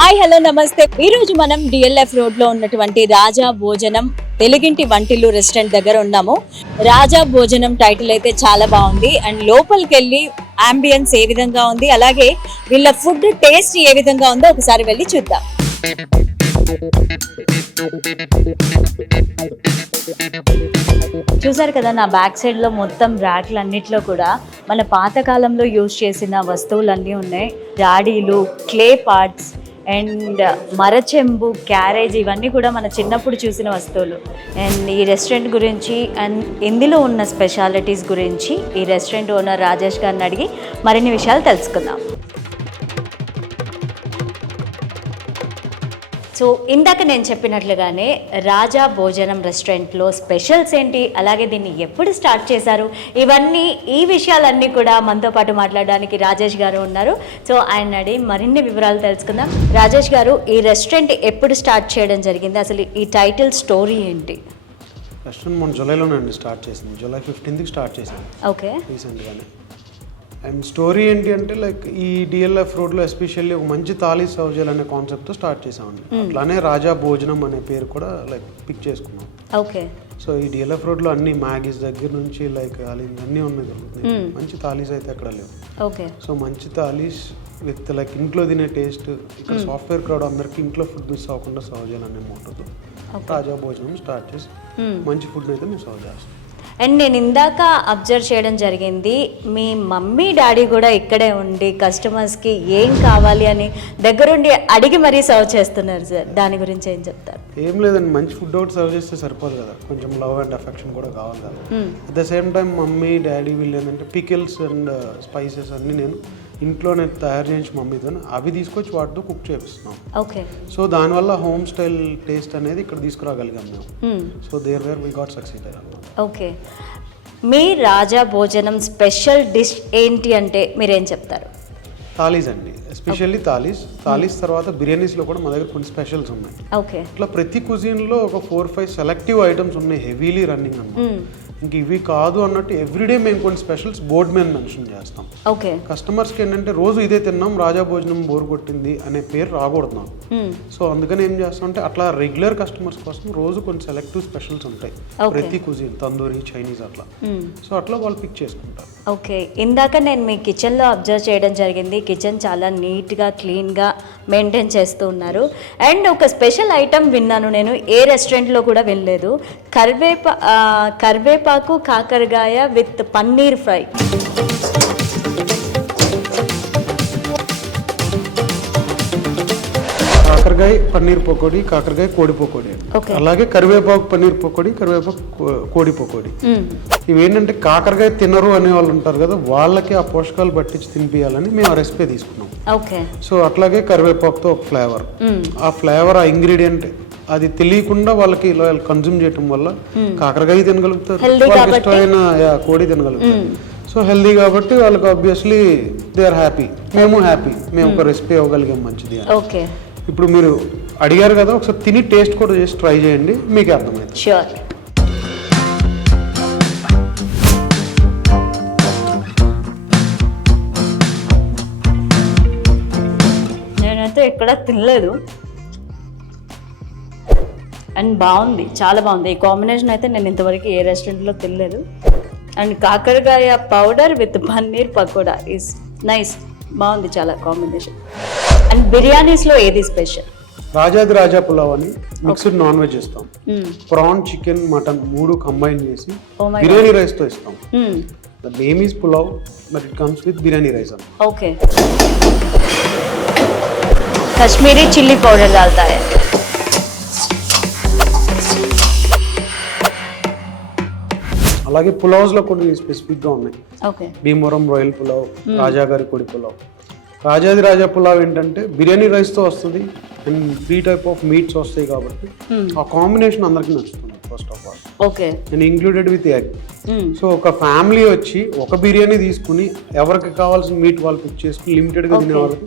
Hi hello నమస్తే. ఈ రోజు మనం డిఎల్ఎఫ్ రోడ్ లో ఉన్నటువంటి రాజా భోజనం తెలుగింటి వంటిల్లు రెస్టారెంట్ దగ్గర ఉన్నాము. రాజా భోజనం టైటిల్ అయితే చాలా బాగుంది అండ్ లోపలికి వెళ్ళి అంబియన్స్ ఏ విధంగా ఉంది, అలాగే వీళ్ళ ఫుడ్ టేస్ట్ ఏ విధంగా ఉందో ఒకసారి వెళ్ళి చూద్దాం. చూసారు కదా, నా బ్యాక్ సైడ్ లో మొత్తం ర్యాక్లు అన్నిట్లో కూడా మన పాతకాలంలో యూజ్ చేసిన వస్తువులన్నీ ఉన్నాయి. జాడీలు, క్లే పార్ట్స్ అండ్ మరచెంబు, క్యారేజ్, ఇవన్నీ కూడా మన చిన్నప్పుడు చూసిన వస్తువులు. అండ్ ఈ రెస్టారెంట్ గురించి అండ్ ఇందులో ఉన్న స్పెషాలిటీస్ గురించి ఈ రెస్టారెంట్ ఓనర్ రాజేష్ గారిని అడిగి మరిన్ని విషయాలు తెలుసుకుందాం. సో ఇందాక నేను చెప్పినట్లుగానే రాజా భోజనం రెస్టారెంట్లో స్పెషల్స్ ఏంటి, అలాగే దీన్ని ఎప్పుడు స్టార్ట్ చేశారు, ఇవన్నీ ఈ విషయాలన్నీ కూడా మనతో పాటు మాట్లాడడానికి రాజేష్ గారు ఉన్నారు. సో ఆయన అడిగి మరిన్ని వివరాలు తెలుసుకుందాం. రాజేష్ గారు, ఈ రెస్టారెంట్ ఎప్పుడు స్టార్ట్ చేయడం జరిగింది, అసలు ఈ టైటిల్ స్టోరీ ఏంటి? రెస్టారెంట్ మన జూలైలోనే స్టార్ట్ చేసింది. జూలై 15కి స్టార్ట్ చేసింది. ఓకే. రీసెంట్గానే. అండ్ స్టోరీ ఏంటి అంటే లైక్ ఈ డిఎల్ఎఫ్ రోడ్లో ఎస్పెషల్లీ ఒక మంచి థాలీ సర్వ్ చేయాలనే కాన్సెప్ట్తో స్టార్ట్ చేసామండి. అట్లానే రాజా భోజనం అనే పేరు కూడా లైక్ పిక్ చేసుకున్నాం. ఓకే. సో ఈ డిఎల్ఎఫ్ రోడ్లో అన్ని మ్యాగీస్ దగ్గర నుంచి లైక్ అన్నీ ఉన్నాయి దొరుకుతాయి. మంచి థాలీస్ అయితే ఎక్కడ లేవు. ఓకే. సో మంచి థాలీస్ విత్ లైక్ ఇంట్లో తినే టేస్ట్, ఇక్కడ సాఫ్ట్వేర్ క్రౌడ్ అందరికి ఇంట్లో ఫుడ్ మిస్ అవ్వకుండా సర్వ్ చేయాలనే మోటోతో రాజా భోజనం స్టార్ట్ చేసి మంచి ఫుడ్ అయితే మేము సర్వ్ చేస్తాం. అండ్ నేను ఇందాక అబ్జర్వ్ చేయడం జరిగింది, మీ మమ్మీ డాడీ కూడా ఇక్కడే ఉండి కస్టమర్స్కి ఏం కావాలి అని దగ్గరుండి అడిగి మరీ సర్వ్ చేస్తున్నారు సార్. దాని గురించి ఏం చెప్తారు? ఏం లేదండి, మంచి ఫుడ్ ఒకటి సర్వ్ చేస్తే సరిపోదు కదా, కొంచెం లవ్ అండ్ అఫెక్షన్ కూడా కావాలి కదా. At the same time mummy daddy వీళ్ళు ఏంటంటే పికిల్స్ అండ్ స్పైసెస్ అన్నీ నేను ఇంట్లో నేను తయారు చేయించి మమ్మీతో అవి తీసుకొచ్చి వాటితో కుక్ చేపిస్తున్నాం. ఓకే. సో దానివల్ల హోమ్ స్టైల్ టేస్ట్ అనేది ఇక్కడ తీసుకురాగలిగాం మేము. So there where we got succeed అన్నమాట. ఓకే. మీ రాజా భోజనం స్పెషల్ డిష్ ఏంటి అంటే మీరేం చెప్తారు? థాలీస్ అండి, ఎస్పెషల్లీ థాలీస్ తర్వాత బిర్యానీస్లో కూడా మా దగ్గర కొన్ని స్పెషల్స్ ఉన్నాయి. ఓకే. ఇట్లా ప్రతి కుజిన్లో ఒక 4-5 సెలెక్టివ్ ఐటమ్స్ ఉన్నాయి, హెవీలీ రన్నింగ్ అన్నమాట. ఇంక ఇవి కాదు అన్నట్టు ఎవ్రీడే మేము కొన్ని స్పెషల్స్ బోర్డ్ మీద మెన్షన్ చేస్తాం. ఓకే. కస్టమర్స్కి ఏంటంటే రోజు ఇదే తిన్నాం, రాజా భోజనం బోర్ కొట్టింది అనే పేరు రాకూడదు నాకు. సో అందుకని ఏం చేస్తాం అంటే అట్లా రెగ్యులర్ కస్టమర్స్ కోసం రోజు కొన్ని సెలెక్టివ్ స్పెషల్స్ ఉంటాయి ప్రతి కుజిన్, తందూరి, చైనీస్ అట్లా. సో అట్లా వాళ్ళు పిక్ చేసుకుంటారు. ఓకే. ఇందాక నేను మీ కిచెన్లో అబ్జర్వ్ చేయడం జరిగింది, కిచెన్ చాలా నీట్గా క్లీన్గా మెయింటైన్ చేస్తూ ఉన్నారు. అండ్ ఒక స్పెషల్ ఐటమ్ విన్నాను నేను, ఏ రెస్టారెంట్లో కూడా వినలేదు, కరివేపాకు కాకరకాయ విత్ పన్నీర్ ఫ్రై. కాకరకాయ పన్నీర్ పకోడీ, కాకరకాయ కోడి పకోడీ, అలాగే కరివేపాకు పన్నీర్ పకోడీ, కరివేపాకు కోడి పకోడీ. ఇవేంటంటే కాకరకాయ తినరు అనే వాళ్ళు ఉంటారు కదా, వాళ్ళకి ఆ పోషకాలు పట్టించి తినిపించాలని మేము ఆ రెసిపీ తీసుకున్నాం. ఓకే. సో అట్లాగే కరివేపాకుతో ఒక ఫ్లేవర్, ఆ ఫ్లేవర్, ఆ ఇంగ్రీడియంట్ అది తెలియకుండా వాళ్ళకి ఇలా కన్జ్యూమ్ చేయటం వల్ల కాకరకాయ తినగలుగుతారు, వాళ్ళకి ఇష్టమైన కోడి తినగలుగుతారు. సో హెల్దీ కాబట్టి వాళ్ళకి ఆబ్వియస్లీ దే ఆర్ హ్యాపీ, మేము హ్యాపీ, మేము ఒక రెసిపీ ఇవ్వగలిగాం మంచిది అని. ఓకే. ఇప్పుడు మీరు అడిగారు కదా, ఒకసారి తిని టేస్ట్ కూడా చేసి ట్రై చేయండి, మీకు అర్థమైంది. ష్యూర్. నేనైతే ఎక్కడ తినలేదు అండ్ బాగుంది, చాలా బాగుంది. ఈ కాంబినేషన్ అయితే నేను ఇంతవరకు ఏ రెస్టారెంట్లో తినలేదు. అండ్ కాకరకాయ powder with paneer pakoda is nice, బాగుంది చాలా కాంబినేషన్. అండ్ బిర్యానీస్లో ఏది స్పెషల్? రాజాది రాజా పులావ్ అని మిక్స్డ్ నాన్ వెజ్ ఇస్తాం. ప్రాన్, చికెన్, మటన్ 3 కంబైన్ చేసి బిర్యానీ రైస్ తో ఇస్తాం. The name is pulao but it comes with biryani rice. Okay. Kashmiri chilli powder डालता है. అలాగే పులావ్స్ లో కొన్ని స్పెసిఫిక్ గా ఉన్నాయి. ఓకే. భీమవరం రాయల్ పులావ్, రాజా గారి కోడి పులావ్. రాజాది రాజా పులావ్ ఏంటంటే బిర్యానీ రైస్ తో వస్తుంది అండ్ 3 టైప్ ఆఫ్ మీట్స్ వస్తాయి కాబట్టి ఆ కాంబినేషన్ అందరికి నచ్చుతుంది. First of all okay. And included with egg. So ఒక ఫ్యామిలీ వచ్చి ఒక బిర్యానీ తీసుకుని ఎవరికి కావాల్సిన మీట్ వాళ్ళు పిక్ చేసుకుని లిమిటెడ్ గా తినే వాళ్ళకి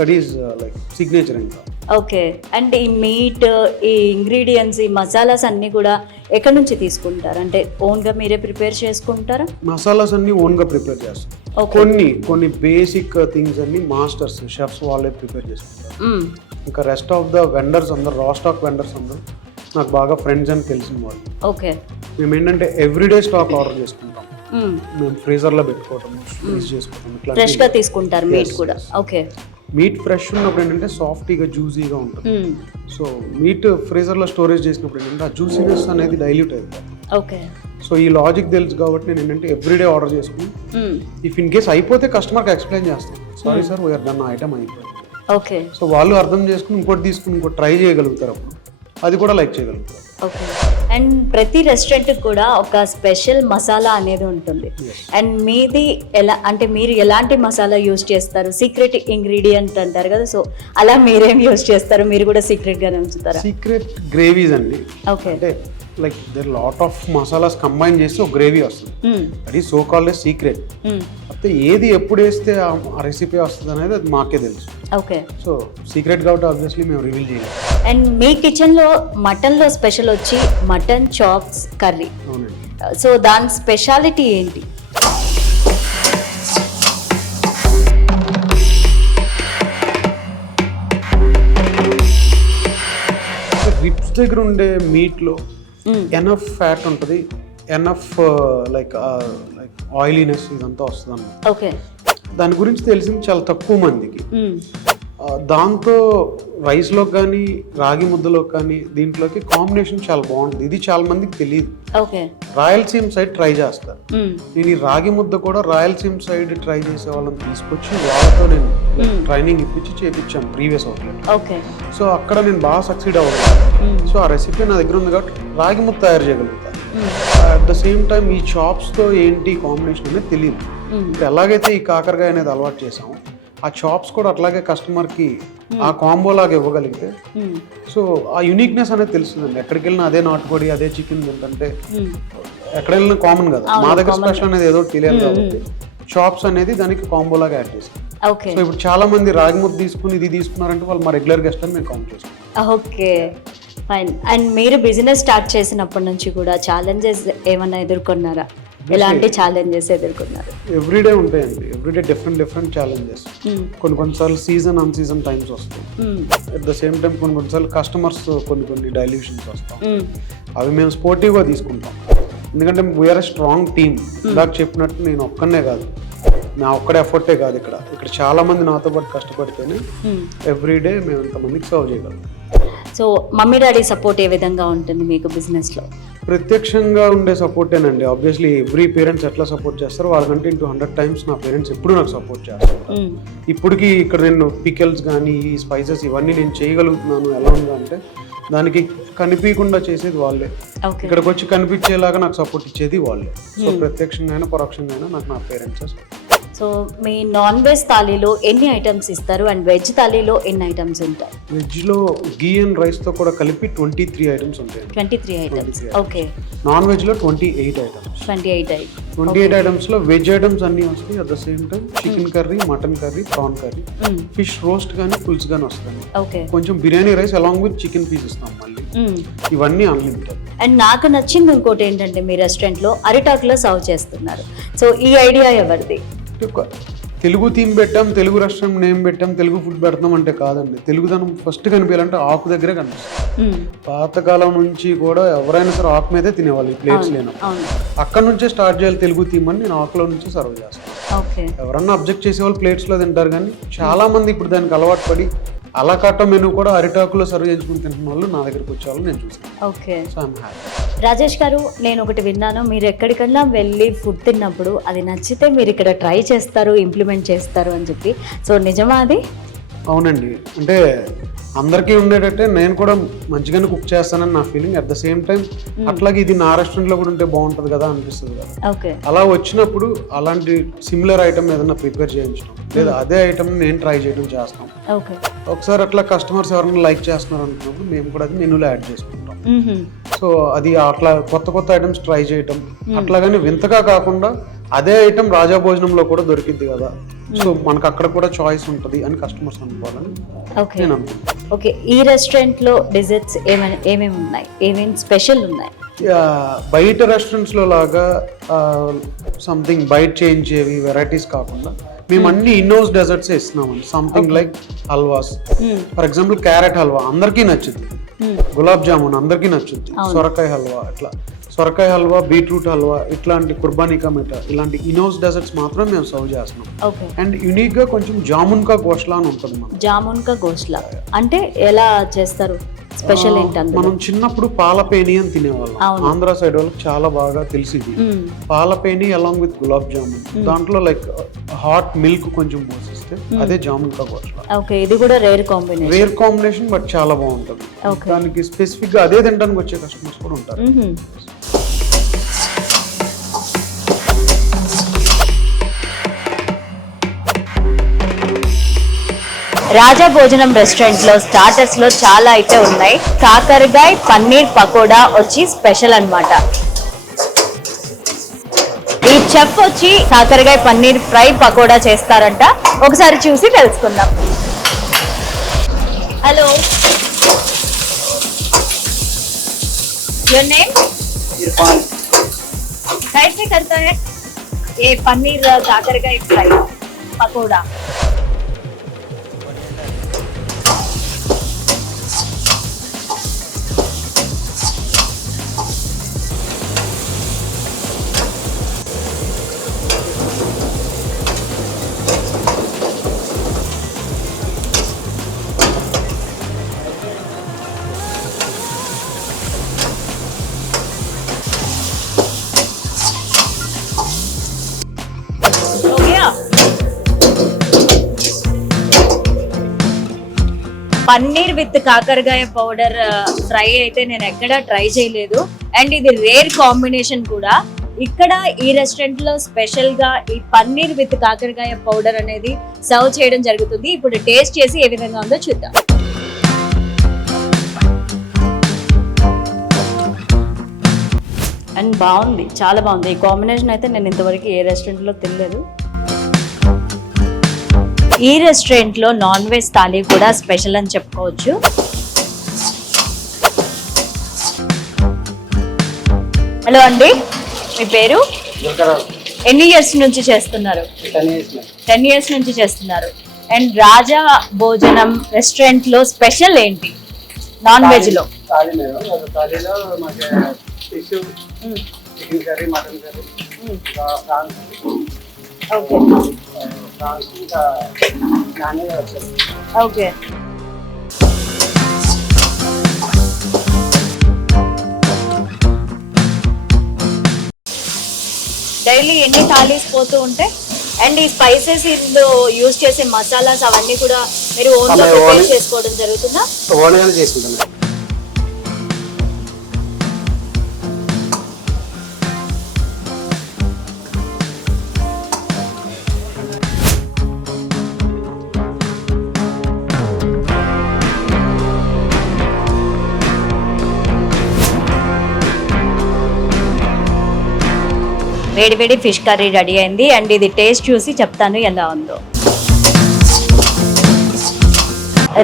దట్ ఈస్ లైక్ సిగ్నేచర్. ఇంకా ఓకే. అండ్ ఈ మీట్, ఈ ఇంగ్రీడియంట్స్, ఈ మసాలాస్ అన్నీ కూడా ఎక్కడి నుంచి తీసుకుంటారు? అంటే ఓన్గా మీరే ప్రిపేర్ చేసుకుంటారా? మసాలాస్ అన్ని ఓన్ గా ప్రిపేర్ చేస్తాం. Okay. కొన్ని బేసిక్ థింగ్స్ అన్ని మాస్టర్స్ షెఫ్స్ వాళ్ళే ప్రిపేర్ చేసుకుంటారు. ఇంకా రెస్ట్ ఆఫ్ ద వెండర్స్ అందరు, రా స్టాక్ వెండర్స్ అందరు నాకు బాగా ఫ్రెండ్స్ అని తెలిసిన వాళ్ళు. ఓకే. మేము ఏంటంటే ఎవ్రీడే స్టాక్ ఆర్డర్ చేసుకుంటాం. మేము ఫ్రీజర్లో పెట్టుకోవటం, ఫ్రీజ్ చేసుకోవటం, ఇట్లా ఫ్రెష్గా తీసుకుంటారు మీట్ కూడా. ఓకే. మీట్ ఫ్రెష్ ఉన్నప్పుడు ఏంటంటే సాఫ్టీగా జ్యూసీగా ఉంటుంది. సో మీట్ ఫ్రీజర్లో స్టోరేజ్ చేసినప్పుడు ఏంటంటే ఆ జ్యూసీనెస్ అనేది డైల్యూట్ అవుతుంది. ఓకే. సో ఈ లాజిక్ తెలుసు కాబట్టి నేను ఏంటంటే ఎవ్రీడే ఆర్డర్ చేసుకుని ఇఫ్ ఇన్ కేస్ అయిపోతే కస్టమర్కి ఎక్స్ప్లెయిన్ చేస్తాను, sorry sir we are done, item అయిపోయింది. ఓకే. సో వాళ్ళు అర్థం చేసుకుని ఇంకోటి తీసుకుని ఇంకోటి ట్రై చేయగలుగుతారు, అప్పుడు అది కూడా లైక్ చేయగలుగుతారు. ఓకే. అండ్ ప్రతి రెస్టారెంట్కి కూడా ఒక స్పెషల్ మసాలా అనేది ఉంటుంది. అండ్ మీది ఎలా అంటే మీరు ఎలాంటి మసాలా యూజ్ చేస్తారు? సీక్రెట్ ఇంగ్రీడియంట్ అంటారు కదా, సో అలా మీరేం యూజ్ చేస్తారు? మీరు కూడా సీక్రెట్గానే ఉంచుతారా? సీక్రెట్ గ్రేవీస్ అండి. ఓకే. అంటే like there lot of masalas combine చేసి ఒక గ్రేవీ వస్తుంది. అది సో కాల్డ్ సీక్రెట్. అయితే ఏది ఎప్పుడు వేస్తే ఆ రెసిపీ వస్తుంది అనేది అది మాకే తెలుసు. ఓకే. సో సీక్రెట్ కాబట్టి ఆబ్వియస్లీ మేము రివీల్ చేయాలి. అండ్ మీ కిచెన్లో మటన్లో స్పెషల్ వచ్చి మటన్ చాప్స్ కర్రీ. అవునండి. సో దాని స్పెషాలిటీ ఏంటి? రిబ్స్ దగ్గర ఉండే మీట్లో ఎనఫ్ ఫ్యాట్ ఉంటుంది, ఎనఫ్ లైక్ ఆయిలీనెస్ ఇదంతా వస్తుంది అన్నమాట. ఓకే. దాని గురించి తెలిసింది చాలా తక్కువ మందికి. దాంతో రైస్లో కానీ రాగి ముద్దలో కానీ దీంట్లోకి కాంబినేషన్ చాలా బాగుంటుంది. ఇది చాలా మందికి తెలియదు. ఓకే. రాయలసీమ సైడ్ ట్రై చేస్తారు. నేను ఈ రాగి ముద్ద కూడా రాయలసీమ సైడ్ ట్రై చేసే వాళ్ళని తీసుకొచ్చి వాళ్ళతో నేను ట్రైనింగ్ ఇప్పించి చేయించాను ప్రీవియస్ అవుట్లెట్. ఓకే. సో అక్కడ నేను బాగా సక్సీడ్ అవ్వగలను. సో ఆ రెసిపీ నా దగ్గర ఉంది కాబట్టి రాగి ముద్ద తయారు చేయగలుగుతాను. అట్ ద సేమ్ టైం ఈ చాప్స్తో ఏంటి కాంబినేషన్ అనేది తెలియదు. ఇప్పుడు ఎలాగైతే ఈ కాకరకాయ అనేది అలవాటు చేసాము, ఆ చాప్స్ కూడా అట్లాగే కస్టమర్కి ఆ కాంబో లాగా ఇవ్వగలిగితే సో ఆ యూనిక్నెస్ అనేది తెలుస్తుందండి. ఎక్కడికి వెళ్ళినా అదే నాటుకోడి, అదే చికెన్ ఏంటంటే ఎక్కడ వెళ్ళినా కామన్ కదా, మా దగ్గర స్పెషల్ అనేది ఏదో తెలియదు కాబట్టి చాప్స్ అనేది దానికి కాంబో లాగా యాడ్ చేస్తాం. ఓకే. సో ఇప్పుడు చాలా మంది రాగి ముద్ద తీసుకుని ఇది తీసుకున్నారంటే వాళ్ళు మా రెగ్యులర్ గెస్ట్ అని మేము కౌంట్ చేస్తాం. Okay, fine. అండ్ మీరు బిజినెస్ స్టార్ట్ చేసినప్పటి నుంచి కూడా ఛాలెంజెస్ ఏమన్నా ఎదుర్కొన్నారా? ఎలాంటి ఛాలెంజెస్ ఎదుర్కొన్నారు? ఎవ్రీడే ఉంటాయండి. Everyday different challenges. కొన్నిసార్లు సీజన్ అన్ సీజన్ టైమ్స్ వస్తాయి. అట్ ద సేమ్ టైం కొన్నిసార్లు కస్టమర్స్ కొన్ని డైల్యూషన్స్ వస్తాం. అవి మేము స్పోర్టివ్గా తీసుకుంటాం. ఎందుకంటే వీఆర్ ఎ స్ట్రాంగ్ టీమ్. ఇందాక చెప్పినట్టు నేను ఒక్కనే కాదు, నా ఒక్కడే ఎఫర్టే కాదు. ఇక్కడ చాలా మంది నాతో పాటు కష్టపడితేనే ఎవ్రీడే మేము ఇంతమందికి సర్వ్ చేయగలం. సో మమ్మీ డాడీ సపోర్ట్ ఏ విధంగా ఉంటుంది మీకు బిజినెస్లో? ప్రత్యక్షంగా ఉండే సపోర్టేనండి. ఆబ్వియస్లీ ఎవ్రీ పేరెంట్స్ ఎట్లా సపోర్ట్ చేస్తారు, వాళ్ళకంటే ఇంటూ 100 times నా పేరెంట్స్ ఎప్పుడు నాకు సపోర్ట్ చేస్తారు. ఇప్పటికీ ఇక్కడ నేను పికెల్స్ కానీ ఈ స్పైసెస్ ఇవన్నీ నేను చేయగలుగుతున్నాను ఎలా ఉందంటే దానికి కనిపించకుండా చేసేది వాళ్ళే. ఇక్కడికి వచ్చి కనిపించేలాగా నాకు సపోర్ట్ ఇచ్చేది వాళ్ళే. సో ప్రత్యక్షంగా అయినా పరోక్షంగా అయినా నాకు నా పేరెంట్స్. సో మీ నాన్ వెజ్ థాలీలో ఎన్ని ఐటమ్స్ ఇస్తారు అండ్ వెజ్ థాలీలో ఎన్ని ఐటమ్స్ ఉంటాయి? వెజ్లో గీ అండ్ రైస్తో కూడా కలిపి 23 ఐటమ్స్ ఉంటాయి. 23 ఐటమ్స్. ఓకే. నాన్ వెజ్లో 28 ఐటమ్స్. 28 ఐటమ్స్లో వెజ్ ఐటమ్స్ అన్నీ వస్తాయి. At the same time chicken curry, mutton curry, prawn curry, fish roast కానీ పుల్స్ కానీ వస్తాయి. ఓకే. కొంచెం biryani rice along with chicken piece ఇస్తాం మళ్ళీ. ఇవన్నీ అన్లిమిటెడ్. అండ్ నాకు నచ్చింది ఇంకోటి ఏంటంటే మీ రెస్టారెంట్లో అరిటాకులో సర్వ్ చేస్తున్నారు. సో ఈ ఐడియా ఎవరిది? తెలుగు థీమ్ పెట్టాం, తెలుగు రెస్టారెంట్ నేమ్ పెట్టాం, తెలుగు ఫుడ్ పెడతాం అంటే కాదండి. తెలుగుదనం ఫస్ట్ కనిపించాలంటే ఆకు దగ్గరే కనిపిస్తుంది. పాతకాలం నుంచి కూడా ఎవరైనా సరే ఆకు మీదే తినేవాళ్ళు, ఈ ప్లేట్స్ లేనప్పుడు. అక్కడ నుంచే స్టార్ట్ చేయాలి తెలుగు థీమ్ అని నేను ఆకులో నుంచి సర్వ్ చేస్తాను. ఎవరన్నా అబ్జెక్ట్ చేసే వాళ్ళు ప్లేట్స్లో తింటారు, కానీ చాలా మంది ఇప్పుడు దానికి అలవాటు పడి అలా కట్ట మెనూ కూడా అరిటాకులో సర్వ్ చేసుకుని తింటున్న వాళ్ళు నా దగ్గరికి వచ్చే వాళ్ళు నేను చూసాను. Okay. So I'm happy. Rajesh గారు, నేను ఒకటి విన్నాను, మీరు ఎక్కడికన్నా వెళ్ళి ఫుడ్ తిన్నప్పుడు అది నచ్చితే మీరు ఇక్కడ ట్రై చేస్తారు, ఇంప్లిమెంట్ చేస్తారు అని చెప్పి. సో నిజమా అది? అవునండి. అంటే అందరికీ ఉండేటట్టే నేను కూడా మంచిగానే కుక్ చేస్తానని నా feeling. At the same time అట్లాగే ఇది నా రెస్టారెంట్లో కూడా ఉంటే బాగుంటుంది కదా అనిపిస్తుంది కదా. ఓకే. అలా వచ్చినప్పుడు అలాంటి సిమిలర్ ఐటమ్ ఏదైనా ప్రిపేర్ చేయించడం లేదా అదే ఐటమ్ నేను ట్రై చేయడం చేస్తాం. ఓకే. ఒకసారి అట్లా కస్టమర్స్ ఎవరైనా లైక్ చేస్తున్నారు అనుకున్నప్పుడు మేము కూడా అది మెనూలో యాడ్ చేసుకుంటాం. సో అది అట్లా కొత్త ఐటమ్స్ ట్రై చేయటం, అట్లాగని వింతగా కాకుండా అదే ఐటమ్ రాజా భోజనంలో కూడా దొరికింది కదా, సో మనకు అక్కడ కూడా చాయిస్ ఉంటుంది అని కస్టమర్స్ అనుకోవాలని ఓకే నేను అనుకుంటున్నాను. ఓకే, ఈ రెస్టారెంట్ లో డిజర్ట్స్ ఏమేమి ఉన్నాయి, ఏమేమి స్పెషల్ ఉన్నాయి? బయట రెస్టారెంట్స్ లో లాగా సంథింగ్ బయట చేయించేవి వెరైటీస్ కాకుండా మేము అన్ని ఇన్నోస్ డెజర్ట్స్ ఇస్తున్నామండి. Something like halwas, for example carrot halwa అందరికీ నచ్చుద్ది, గులాబ్ జామున్ అందరికీ నచ్చుద్ది, సొరకాయ హల్వా, ఇట్లా సొరకాయ హల్వా, బీట్రూట్ హల్వా, ఇట్లాంటి కుర్బానీ కా మీఠా, ఇలాంటి ఇనోస్ డెజర్ట్స్ మాత్రం మేము సర్వ్ చేస్తున్నాం. అండ్ యూనిక్ గా కొంచెం జామున్ కా గోష్లా అని ఉంటుంది. మనం జామున్ కా గోష్లా అంటే ఎలా చేస్తారు, స్పెషల్ ఏంటంటే? మనం చిన్నప్పుడు పాలపేని అని తినేవాళ్ళం, ఆంధ్ర సైడ్ వాళ్ళకి చాలా బాగా తెలిసింది. పాలపేని అలాంగ్ విత్ గులాబ్ జామున్, దాంట్లో లైక్ హాట్ మిల్క్ కొంచెం పోసిస్తే అదే జామున్ కా గోష్లా. ఓకే, ఇది కూడా రేర్ కాంబినేషన్ బట్ చాలా బాగుంటుంది. దానికి స్పెసిఫిక్ గా అదే తినడానికి వచ్చే కస్టమర్స్ కూడా ఉంటారు. రాజా భోజనం రెస్టారెంట్ లో స్టార్టర్స్ లో చాలా అయితే ఉన్నాయి. కాకరకాయ పన్నీర్ పకోడా వచ్చి స్పెషల్ అన్నమాట. ఈ చెఫ్ వచ్చి కాకరకాయ పన్నీర్ ఫ్రై పకోడా చేస్తారంట, ఒకసారి చూసి తెలుసుకుందాం. Hello, your name? इरफान। कैसे करता है ये पनीर काकरकाय फ्राई पकोड़ा? हो गया? పన్నీర్ విత్ కాకరకాయ పౌడర్ ఫ్రై అయితే నేను ఎక్కడ ట్రై చేయలేదు, అండ్ ఇది రేర్ కాంబినేషన్ కూడా. ఇక్కడ ఈ రెస్టారెంట్ లో స్పెషల్ గా ఈ పన్నీర్ విత్ కాకరకాయ పౌడర్ అనేది సర్వ్ చేయడం జరుగుతుంది. ఇప్పుడు టేస్ట్ చేసి ఏ విధంగా ఉందో చూద్దాం. అండ్ బాగుంది, చాలా బాగుంది. ఈ కాంబినేషన్ అయితే నేను ఇంతవరకు ఏ రెస్టారెంట్ లో తినలేదు. ఈ రెస్టారెంట్ లో నాన్ వెజ్ థాలీ కూడా స్పెషల్ అని చెప్పుకోవచ్చు. హలో అండి, మీ పేరు? ఎన్ని ఇయర్స్ నుంచి చేస్తున్నారు? 10 ఇయర్స్ నుంచి చేస్తున్నారు. అండ్ రాజా భోజనం రెస్టారెంట్ లో స్పెషల్ ఏంటి నాన్ వెజ్ లో? Chicken curry, mutton curry, prawns, okay prawns ఇంకా నాన్ వెజ్ వచ్చేది. ఓకే, డైలీ ఎన్ని థాలీస్ పోతూ ఉంటాయి? అండ్ ఈ స్పైసెస్ ఇందులో యూజ్ చేసే మసాలాస్ అవన్నీ కూడా మీరు ఓన్ గా ప్రిపేర్ చేసుకోవడం జరుగుతుందా? ఓన్గానే చేసుకుంటాను. వేడి వేడి ఫిష్ కర్రీ రెడీ అయింది, అండ్ ఇది టేస్ట్ చూసి చెప్తాను ఎలా ఉందో.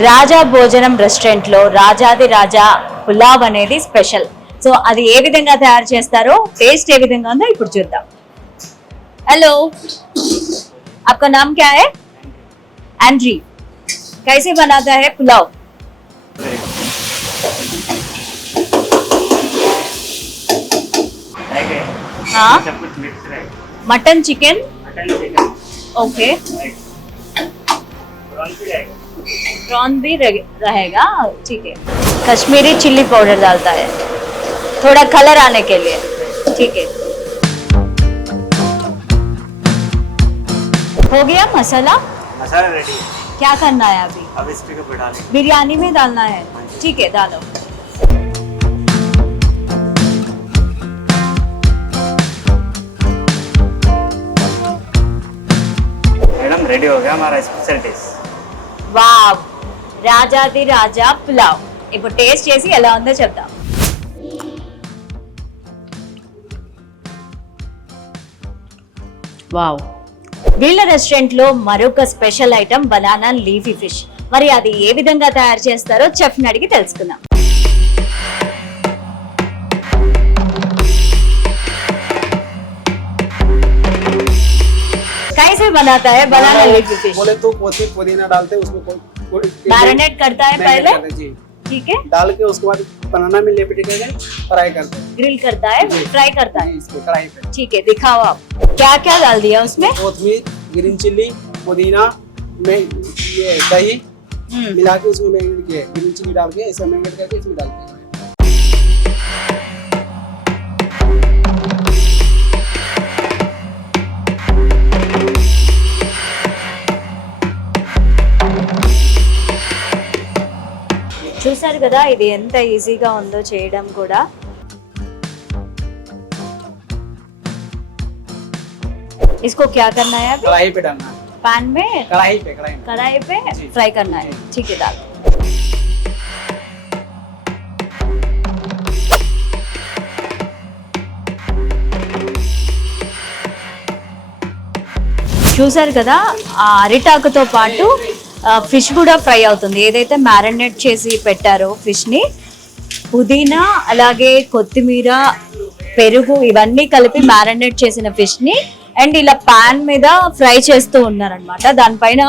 రాజా భోజనం రెస్టారెంట్ లో రాజాది రాజా పులావ్ అనేది స్పెషల్. సో అది ఏ విధంగా తయారు చేస్తారో, టేస్ట్ ఏ విధంగా ఉందో ఇప్పుడు చూద్దాం. హలో, आपका नाम क्या है? एंड्री। कैसे बनाता है पुलाव? हाँ, सब कुछ मिक्स है। Mutton chicken, mutton chicken, okay, prawn भी रहेगा। प्रॉन भी रहेगा, ठीक है. कश्मीरी चिल्ली पाउडर डालता है थोड़ा कलर आने के लिए, ठीक है. हो गया मसाला? मसाला रेडी है, क्या करना है अभी? अब इस पे को डालेंगे। बिरयानी में डालना है, ठीक है, डालो. मैडम रेडी हो गया हमारा स्पेशल डिश। వావ్, రాజాది రాజా పులావ్. ఇప్పుడు టేస్ట్ చేసి ఎలా ఉందో చెప్తాం. వావ్, వీళ్ళ రెస్టారెంట్లో మరొక special item banana leafy fish. మరి అది ఏ విధంగా తయారు చేస్తారో చెఫ్ని అడిగి తెలుసుకుందాం. कैसे बनाता है बनाना लीफी फिश? बोले तो कोथिंबीर पुदीना डालते हैं उसमें मैरिनेट करता है पहले, जी ठीक है, डाल के उसके बाद बनाना में लेपिट के फ्राई करते हैं ग्रिल करता है, फ्राई करता है, इसमें कढ़ाई पे। ठीक है, दिखाओ आप क्या क्या डाल दिया उसमें. कोथिंबीर, ग्रीन चिल्ली, पुदीना में ये दही मिला के उसमें मैरिनेट किए, ग्रीन चिल्ली डाल के ऐसे मैरिनेट करके इसमें डालते हैं. చూసారు కదా ఇది ఎంత ఈజీగా ఉందో చేయడం కూడా. इसको क्या करना है अभी? कढ़ाई पे डालना है, पैन में, कढ़ाई पे पे फ्राई करना है, ठीक है, दाल. చూసారు కదా ఆ అరిటాకుతో పాటు ఫిష్ కూడా ఫ్రై అవుతుంది. ఏదైతే మ్యారినేట్ చేసి పెట్టారో ఫిష్ని, పుదీనా అలాగే కొత్తిమీర, పెరుగు ఇవన్నీ కలిపి మ్యారినేట్ చేసిన ఫిష్ని అండ్ ఇలా పాన్ మీద ఫ్రై చేస్తూ ఉన్నారనమాట. దానిపైన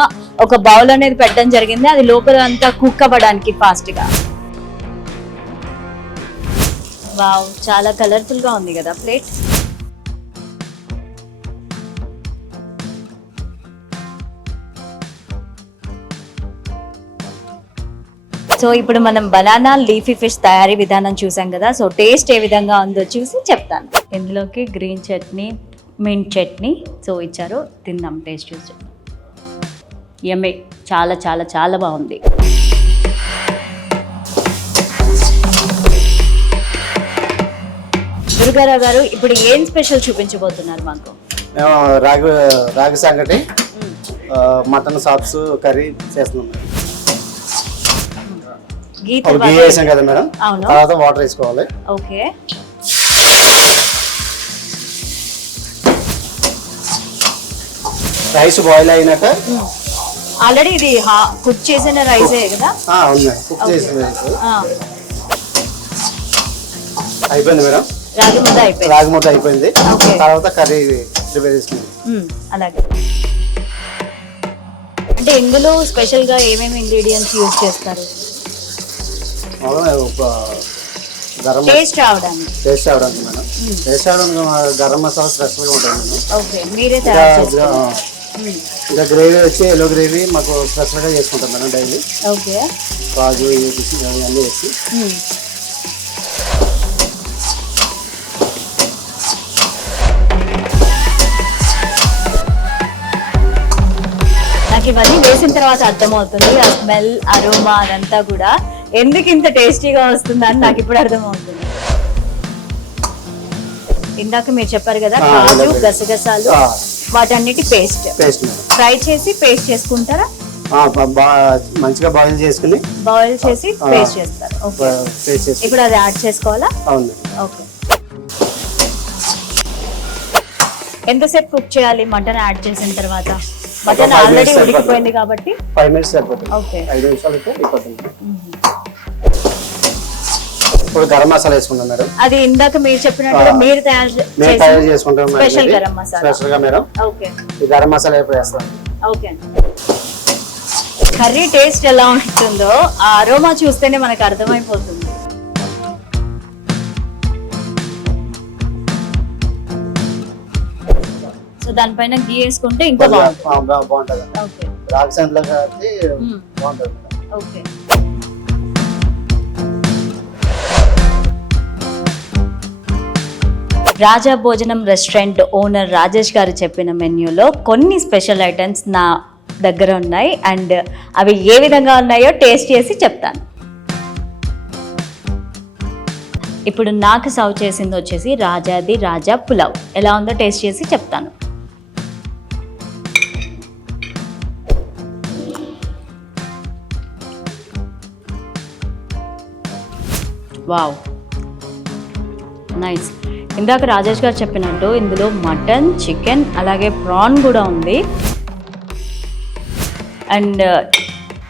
ఒక బౌల్ అనేది పెట్టడం జరిగింది, అది లోపల అంతా కుక్ అవ్వడానికి ఫాస్ట్గా. వావ్, చాలా కలర్ఫుల్గా ఉంది కదా ప్లేట్. సో ఇప్పుడు మనం బనానా లీఫీ ఫిష్ తయారీ విధానం చూసాం కదా. సో టేస్ట్ ఏ విధంగా ఉందో చూసి చెప్తాను. ఇందులోకి green chutney, mint chutney so ఇచ్చారు, తిందాం టేస్ట్ చూసి. యమ్మీ, చాలా చాలా చాలా బాగుంది. దుర్గారావు గారు ఇప్పుడు ఏం స్పెషల్ చూపించబోతున్నారు మాకు? రాగి సంగటి, మటన్ సాప్స్ కర్రీ చేస్తున్నాం. గీ వేసాం కదా మేడం, అవును, తర్వాత వాటర్ వేసుకోవాలి. ఓకే, రైస్ బాయిల్ అయినాక ఆల్రెడీ ఇది కుక్ చేసిన రైసే కదా? అవును మేడం, కుక్ చేసిన రైస్ అయిపోయింది మేడం. రాగి ముద్ద అయిపోయింది, రాగి ముద్ద అయిపోయింది. Okay. తర్వాత కర్రీ ప్రిపేర్ చేసుకుంది. అలాగే. అంటే ఇందులో స్పెషల్ గా ఏమేమి ఇంగ్రీడియంట్స్ యూజ్ చేస్తారు గరం టేస్ట్ రావడానికి? టేస్ట్ అవడానికి మేడం, టేస్ట్ అవడానికి గరం మసాలా స్పెషల్గా ఉంటుంది మేడం. ఓకే, మీరే తయారు చేస్తారు. ఇంకా గ్రేవీ వచ్చి ఎల్లో గ్రేవీ మాకు స్పెషల్గా చేసుకుంటాం మేడం డైలీ. ఓకే, కాజు ఇవన్నీ వేసి నాకు ఇవన్నీ వేసిన తర్వాత అర్థమవుతుంది ఆ స్మెల్, అరోమా అదంతా కూడా ఎందుకు ఇంత టేస్టీగా వస్తుందని నాకు ఇప్పుడు అర్థమవుతుంది. ఇందాక మీరు చెప్పారు కదా కాజు, గసగసాలు వాటన్నిటి పేస్ట్ ఫ్రై చేసి పేస్ట్ చేసుకుంటారా? మంచిగా బాయిల్ చేసుకుని బాయిల్ చేసి పేస్ట్ చేస్తారు. ఓకే, ఇప్పుడు అది యాడ్ చేసుకోవాలా? అవును. ఓకే, ఎంతసేపు కుక్ చేయాలి మటన్ యాడ్ చేసిన తర్వాత? మటన్ ఆల్రెడీ ఉడికిపోయింది కాబట్టి 5 minutes సరిపోతుంది. ఓకే, 5 నిమిషాలు అయితే అయిపోతుంది. ఇప్పుడు గరం మసాలా వేసుకుంటాం మేడం. అది ఇందాక మీరు చెప్పినట్టు మీరు తయారు చేసుకుంటాం స్పెషల్ గరం మసాలా. స్పెషల్ గా మేడం. ఓకే, ఈ గరం మసాలా ఎప్పుడు వేస్తాం. ఓకే. కర్రీ టేస్ట్ ఎలా ఉంటుందో ఆ అరోమా చూస్తేనే మనకు అర్థమైపోతుంది. సో దానిపైన గీ వేసుకుంటే ఇంకా బాగుంటుంది. ఓకే, రాగి సంగట్లో కాబట్టి బాగుంటుంది. ఓకే. రాజా భోజనం రెస్టారెంట్ ఓనర్ రాజేష్ గారు చెప్పిన మెన్యూలో కొన్ని స్పెషల్ ఐటమ్స్ నా దగ్గర ఉన్నాయి అండ్ అవి ఏ విధంగా ఉన్నాయో టేస్ట్ చేసి చెప్తాను. ఇప్పుడు నాకు సర్వ్ చేసింది వచ్చేసి రాజాది రాజా పులావ్. ఎలా ఉందో టేస్ట్ చేసి చెప్తాను. Wow, nice. ఇందాక రాజేష్ గారు చెప్పినట్టు ఇందులో మటన్, చికెన్ అలాగే ప్రాన్ కూడా ఉంది. అండ్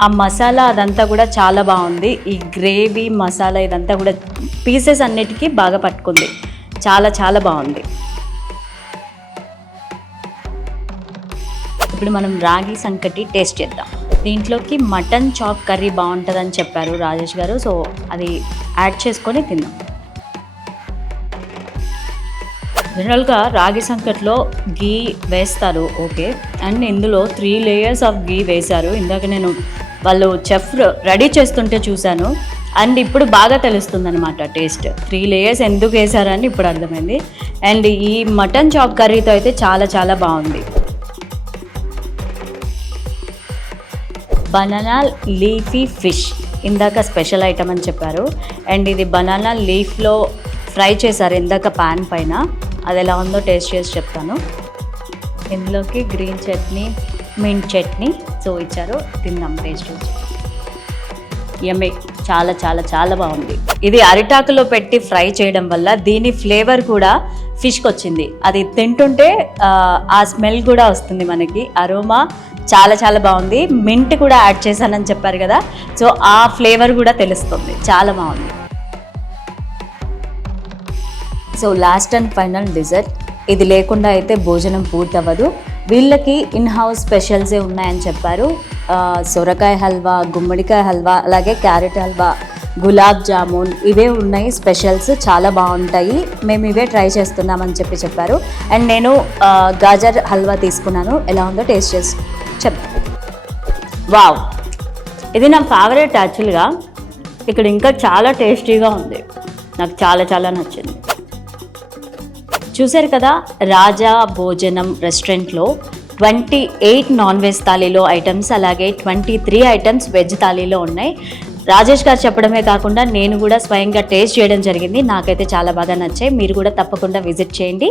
ఆ మసాలా అదంతా కూడా చాలా బాగుంది. ఈ గ్రేవీ మసాలా ఇదంతా కూడా పీసెస్ అన్నిటికీ బాగా పట్టుకుంది. చాలా చాలా బాగుంది. ఇప్పుడు మనం రాగి సంకటి టేస్ట్ చేద్దాం. దీంట్లోకి మటన్ చాప్ కర్రీ బాగుంటుందని చెప్పారు రాజేష్ గారు. సో అది యాడ్ చేసుకొని తిందాం. జనరల్గా రాగి సంకట్లో గీ వేస్తారు, ఓకే. అండ్ ఇందులో 3 లేయర్స్ ఆఫ్ గీ వేశారు. ఇందాక నేను వాళ్ళు చెఫ్ రెడీ చేస్తుంటే చూశాను. అండ్ ఇప్పుడు బాగా తెలుస్తుంది అనమాట టేస్ట్. 3 లేయర్స్ ఎందుకు వేశారని ఇప్పుడు అర్థమైంది. అండ్ ఈ మటన్ చాప్ కర్రీతో అయితే చాలా చాలా బాగుంది. బనానా లీఫీ ఫిష్ ఇందాక స్పెషల్ ఐటమ్ అని చెప్పారు. అండ్ ఇది బనానా లీఫ్లో ఫ్రై చేశారు ఇందాక పాన్ పైన. అది ఎలా ఉందో టేస్ట్ చేసి చెప్తాను. ఇందులోకి green chutney, mint chutney so ఇచ్చారు. తిందాం టేస్ట్ చూసి. యమ్మీ, చాలా చాలా చాలా బాగుంది. ఇది అరిటాకులో పెట్టి ఫ్రై చేయడం వల్ల దీని ఫ్లేవర్ కూడా ఫిష్కి వచ్చింది. అది తింటుంటే ఆ స్మెల్ కూడా వస్తుంది మనకి. అరోమా చాలా చాలా బాగుంది. మింట్ కూడా యాడ్ చేశానని చెప్పారు కదా, సో ఆ ఫ్లేవర్ కూడా తెలుస్తుంది. చాలా బాగుంది. So last and final dessert. ఇది లేకుండా అయితే భోజనం పూర్తవ్వదు. వీళ్ళకి ఇన్ హౌస్ స్పెషల్సే ఉన్నాయని చెప్పారు. సొరకాయ హల్వా, గుమ్మడికాయ హల్వా, అలాగే క్యారెట్ హల్వా, గులాబ్ జామున్ ఇవే ఉన్నాయి స్పెషల్స్. చాలా బాగుంటాయి. మేము ఇవే ట్రై చేస్తున్నామని చెప్పారు. అండ్ నేను గాజర్ హల్వా తీసుకున్నాను. ఎలా ఉందో టేస్ట్ చేసి చెప్తాను. వావ్, ఇది నా ఫేవరెట్ యాక్చువల్గా. ఇక్కడ ఇంకా చాలా టేస్టీగా ఉంది. నాకు చాలా చాలా నచ్చింది. చూశారు కదా, రాజా భోజనం రెస్టారెంట్లో 28 నాన్ వెజ్ థాలీలో ఐటమ్స్, అలాగే 23 ఐటమ్స్ వెజ్ థాలీలో ఉన్నాయి. రాజేష్ గారు చెప్పడమే కాకుండా నేను కూడా స్వయంగా టేస్ట్ చేయడం జరిగింది. నాకైతే చాలా బాగా నచ్చాయి. మీరు కూడా తప్పకుండా విజిట్ చేయండి.